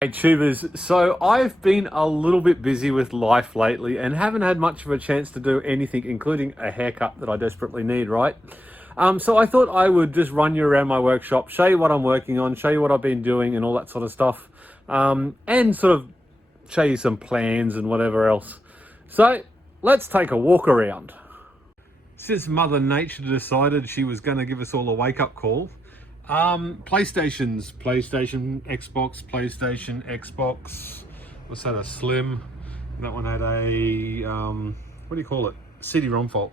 Hey tubers, so I've been a little bit busy with life lately and haven't had much of a chance to do anything, including a haircut that I desperately need, right? So I thought I would just run you around my workshop, show you what I'm working on, show you what I've been doing and all that sort of stuff, and sort of show you some plans and whatever else. So let's take a walk around. Since Mother Nature decided she was going to give us all a wake-up call, PlayStation, Xbox. What's that? A Slim. That one had a what do you call it? CD-ROM fault.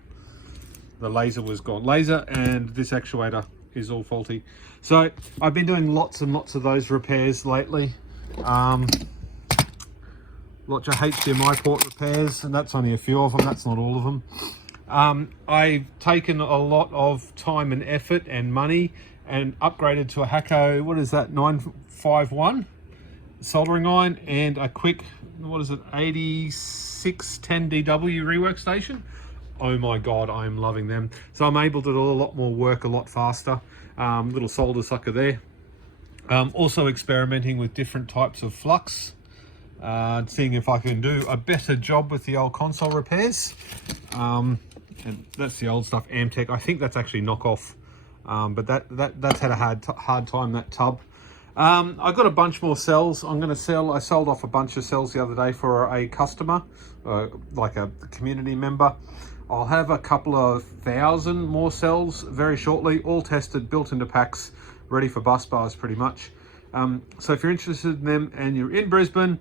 The laser was gone. Laser and this actuator is all faulty. So I've been doing lots and lots of those repairs lately. Lots of HDMI port repairs, and that's only a few of them. That's not all of them. I've taken a lot of time and effort and money and upgraded to a Hacko, what is that, 951 soldering iron, and a quick, what is it, 8610DW rework station. Oh my god, I'm loving them. So I'm able to do a lot more work a lot faster. Little solder sucker there. Also experimenting with different types of flux, seeing if I can do a better job with the old console repairs. And that's the old stuff, Amtech. I think that's actually knockoff. But that's had a hard time, that tub. I've got a bunch more cells I'm going to sell. I sold off a bunch of cells the other day for a customer, like a community member. I'll have a couple of thousand more cells very shortly, all tested, built into packs, ready for bus bars pretty much. So if you're interested in them and you're in Brisbane,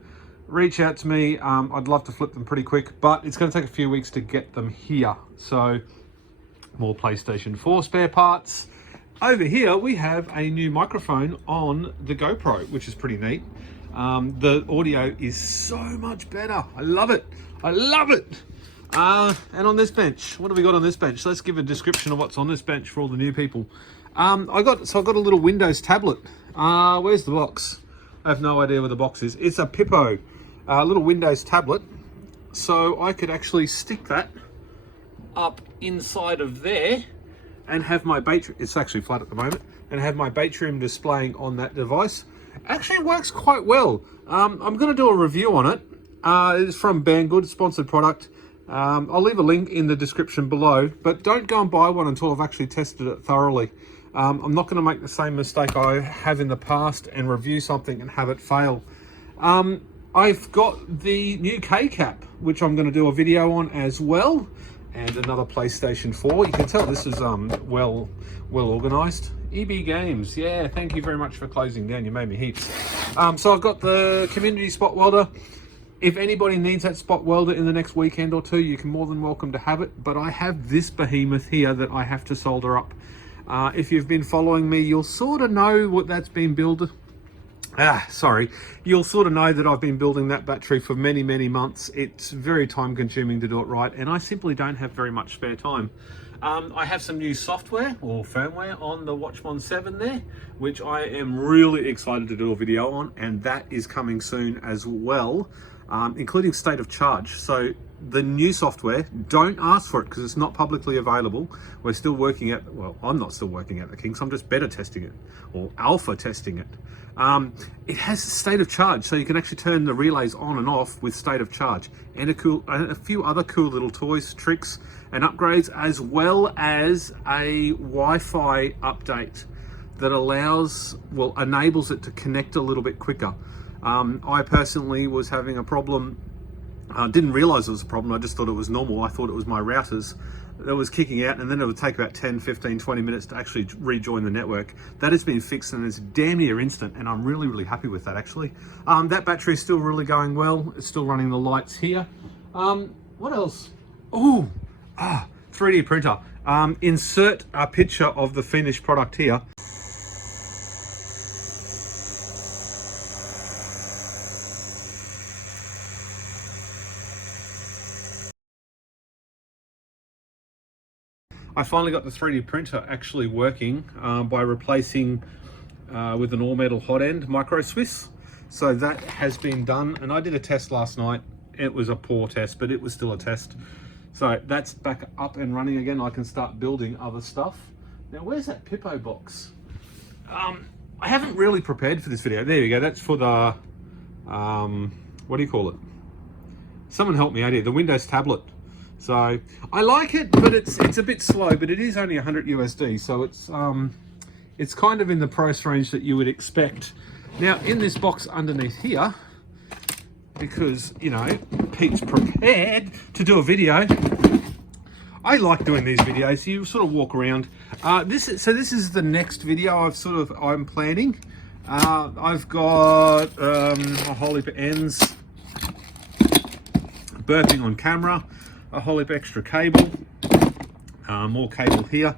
reach out to me. I'd love to flip them pretty quick, but it's going to take a few weeks to get them here. So more PlayStation 4 spare parts. Over here we have a new microphone on the GoPro, which is pretty neat. The audio is so much better. I love it. I love it. And on this bench, what have we got on this bench? Let's give a description of what's on this bench for all the new people. I've got a little Windows tablet. Where's the box? I have no idea where the box is. It's a Pippo, little Windows tablet. So I could actually stick that up inside of there and have my Batrium, it's actually flat at the moment, and have my Batrium displaying on that device. Actually works quite well. I'm going to do a review on it. It's from Banggood, sponsored product. I'll leave a link in the description below, but don't go and buy one until I've actually tested it thoroughly. I'm not going to make the same mistake I have in the past and review something and have it fail. I've got the new K-cap, which I'm going to do a video on as well, and another PlayStation 4. You can tell this is well organized. EB Games, yeah, thank you very much for closing down. You made me heaps. So I've got the community spot welder. If anybody needs that spot welder in the next weekend or two, you can more than welcome to have it. But I have this behemoth here that I have to solder up. If you've been following me, you'll sort of know what that's been built. You'll sort of know that I've been building that battery for many months. It's very time consuming to do it right, and I simply don't have very much spare time. I have some new software or firmware on the Watchmon 7 there, which I am really excited to do a video on, and that is coming soon as well, including state of charge. So the new software, don't ask for it because it's not publicly available. We're still working at, well, I'm not still working at the kinks, I'm just beta testing it or alpha testing it. It has state of charge, so you can actually turn the relays on and off with state of charge, and a few other cool little toys, tricks and upgrades, as well as a Wi-Fi update that enables it to connect a little bit quicker. I personally was having a problem. Didn't realize it was a problem. I just thought it was normal. I thought it was my routers that was kicking out, and then it would take about 10, 15, 20 minutes to actually rejoin the network. That has been fixed and it's damn near instant, and I'm really happy with that actually. That battery is still really going well. It's still running the lights here. What else? 3D printer. Insert a picture of the finished product here. I finally got the 3D printer actually working by replacing with an all metal hot end micro Swiss. So that has been done, and I did a test last night. It was a poor test, but it was still a test. So that's back up and running again. I can start building other stuff. Now, where's that Pippo box? I haven't really prepared for this video. There we go. That's for the what do you call it? Someone help me out here. The Windows tablet. So I like it, but it's a bit slow. But it is only 100 USD, so it's kind of in the price range that you would expect. Now in this box underneath here, because you know Pete's prepared to do a video. I like doing these videos. You sort of walk around. This is the next video I'm planning. I've got a Holika ends, burping on camera, a Holika extra cable, more cable here,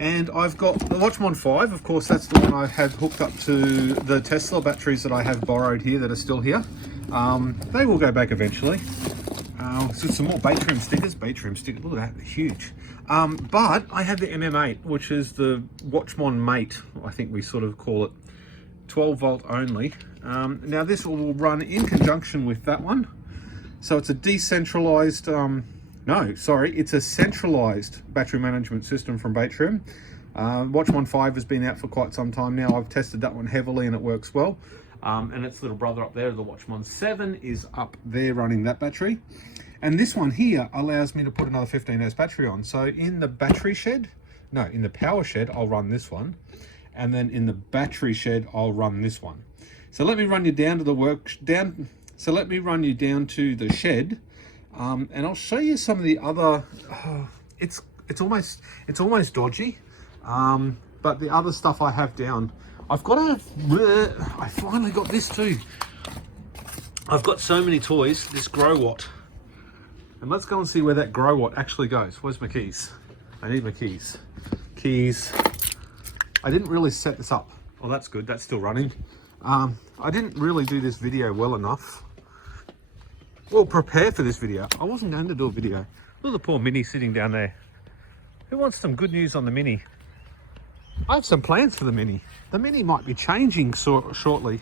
and I've got the Watchmon 5. Of course, that's the one I have hooked up to the Tesla batteries that I have borrowed here that are still here. They will go back eventually. So some more Baytrim stickers. Baytrim stickers, look at that, they're huge. But I have the MM8, which is the Watchmon Mate, I think we sort of call it, 12 volt only. Now this will run in conjunction with that one. So it's a decentralized, it's a centralized battery management system from Baytrim. Watchmon 5 has been out for quite some time now. I've tested that one heavily and it works well. And its little brother up there, the Watchmon 7, is up there running that battery. And this one here allows me to put another 15 amp battery on. So in the battery shed, in the power shed, I'll run this one. And then in the battery shed, I'll run this one. So let me run you down to the let me run you down to the shed, and I'll show you some of the other. It's almost dodgy, but the other stuff I have down. I finally got this too. I've got so many toys. This Grow Watt, and let's go and see where that Grow Watt actually goes. Where's my keys? I need my keys. Keys. I didn't really set this up. Oh, that's good. That's still running. I didn't really do this video well enough. Well, prepare for this video. I wasn't going to do a video. Look at the poor Mini sitting down there. Who wants some good news on the Mini? I have some plans for the Mini. The Mini might be changing shortly,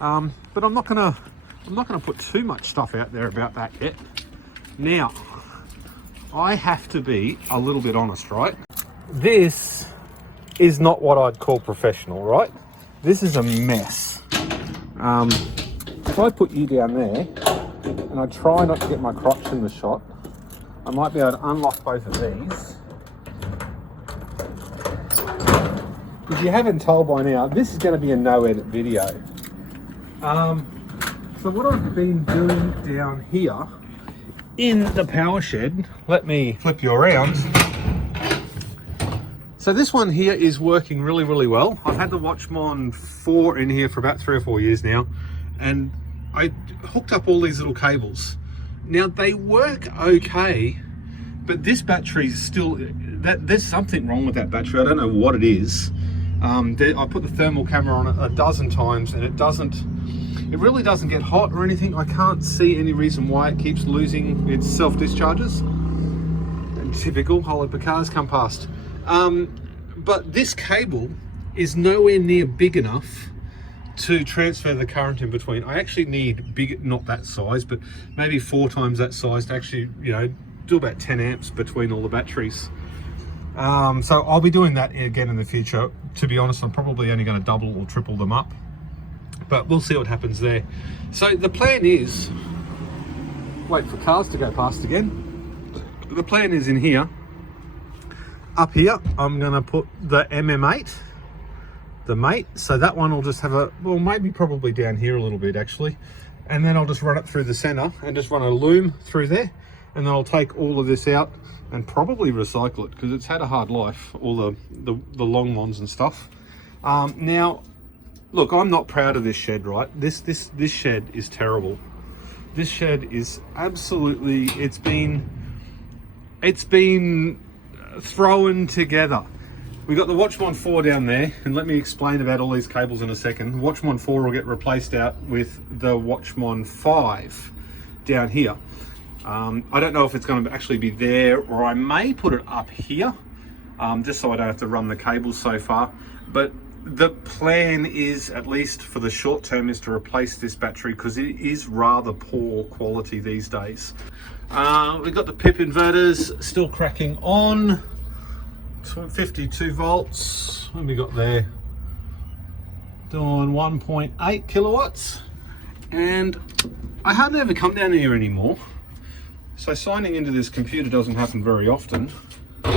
but I'm not gonna put too much stuff out there about that yet. Now, I have to be a little bit honest, right? This is not what I'd call professional, right? This is a mess. If I put you down there, and I try not to get my crotch in the shot, I might be able to unlock both of these. If you haven't told by now, this is going to be a no-edit video. So what I've been doing down here in the power shed, let me flip you around. So this one here is working really, really well. I've had the Watchmon 4 in here for about 3 or 4 years now, and I hooked up all these little cables. Now they work okay, but this battery is still, there's something wrong with that battery. I don't know what it is. I put the thermal camera on it a dozen times and it really doesn't get hot or anything. I can't see any reason why it keeps losing its self-discharges. And typical Holika cars come past. But this cable is nowhere near big enough to transfer the current in between. I actually need big, not that size, but maybe 4 times that size to actually, do about 10 amps between all the batteries. So I'll be doing that again in the future. To be honest, I'm probably only going to double or triple them up, but we'll see what happens there. So the plan is, wait for cars to go past again. The plan is in here, up here, I'm going to put the MM8, the Mate. So that one will just have probably down here a little bit actually. And then I'll just run it through the center and just run a loom through there. And then I'll take all of this out and probably recycle it because it's had a hard life, all the long ones and stuff. Now, look, I'm not proud of this shed, right? This shed is terrible. This shed is absolutely, it's been thrown together. We got the Watchmon 4 down there, and let me explain about all these cables in a second. Watchmon 4 will get replaced out with the Watchmon 5 down here. I don't know if it's going to actually be there, or I may put it up here, just so I don't have to run the cables so far. But the plan is, at least for the short term, is to replace this battery because it is rather poor quality these days. We've got the Pip inverters still cracking on, 52 volts. What have we got there? Doing 1.8 kilowatts. And I hardly ever come down here anymore, so signing into this computer doesn't happen very often. I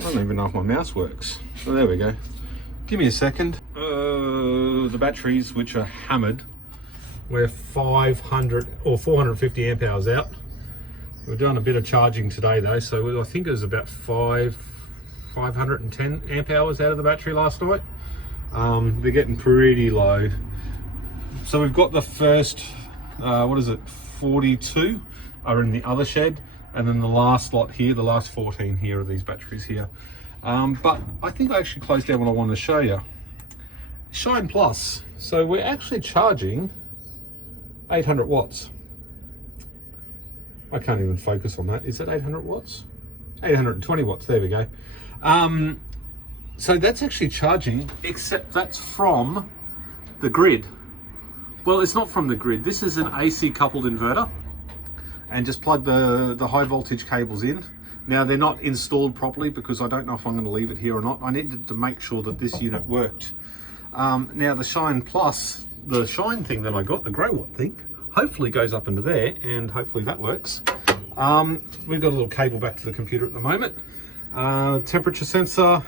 don't even know if my mouse works. So there we go. Give me a second. The batteries, which are hammered, we're 500 or 450 amp hours out. We're doing a bit of charging today though, so I think it was about 510 amp hours out of the battery last night. They're getting pretty low. So we've got the first, 42 are in the other shed, and then the last lot here, the last 14 here are these batteries here. But I think I actually closed down what I wanted to show you. Shine Plus. So we're actually charging 800 watts. I can't even focus on that. Is it 800 watts? 820 watts, there we go. So that's actually charging, except that's from the grid. Well, it's not from the grid. This is an AC coupled inverter, and just plug the high voltage cables in. Now they're not installed properly because I don't know if I'm going to leave it here or not. I needed to make sure that this unit worked. Now the Shine Plus, the Shine thing that I got, the Grow Watt thing, hopefully goes up into there, and hopefully that works. We've got a little cable back to the computer at the moment. Temperature sensor,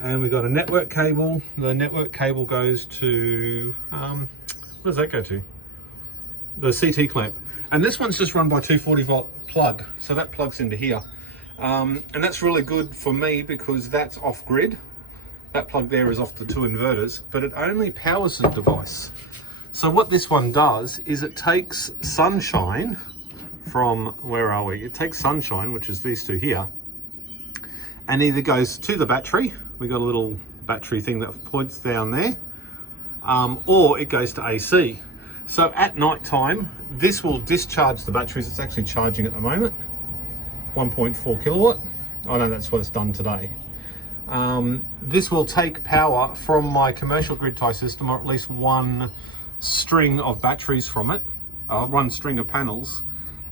and we've got a network cable. The network cable goes to, what does that go to? The CT clamp. And this one's just run by 240 volt plug, so that plugs into here. And that's really good for me because that's off grid. That plug there is off the two inverters, but it only powers the device. So what this one does is it takes sunshine from, where are we? It takes sunshine, which is these two here, and either goes to the battery. We got a little battery thing that points down there, or it goes to AC. So at night time, this will discharge the batteries. It's actually charging at the moment, 1.4 kilowatt. I know that's what it's done today. This will take power from my commercial grid tie system, or at least one string of batteries from it, one string of panels,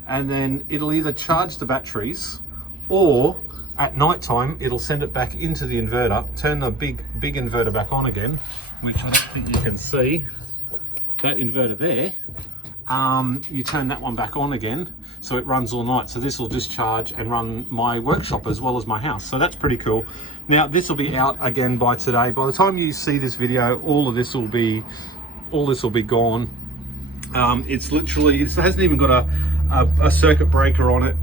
and then it'll either charge the batteries, or at night time it'll send it back into the inverter, turn the big inverter back on again, which I don't think you can see. That inverter there, you turn that one back on again, so it runs all night. So this will discharge and run my workshop as well as my house. So that's pretty cool. Now this will be out again by today. By the time you see this video, all this will be gone. It's literally, it hasn't even got a circuit breaker on it,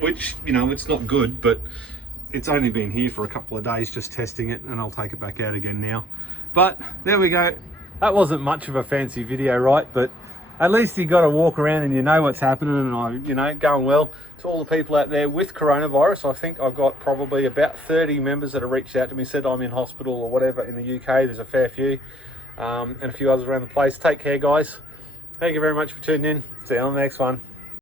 which, you know, it's not good, but it's only been here for a couple of days just testing it, and I'll take it back out again now. But there we go. That wasn't much of a fancy video, right? But at least you got to walk around and you know what's happening, and going well. To all the people out there with coronavirus, I think I've got probably about 30 members that have reached out to me, said I'm in hospital or whatever in the UK. There's a fair few, and a few others around the place. Take care, guys. Thank you very much for tuning in. See you on the next one.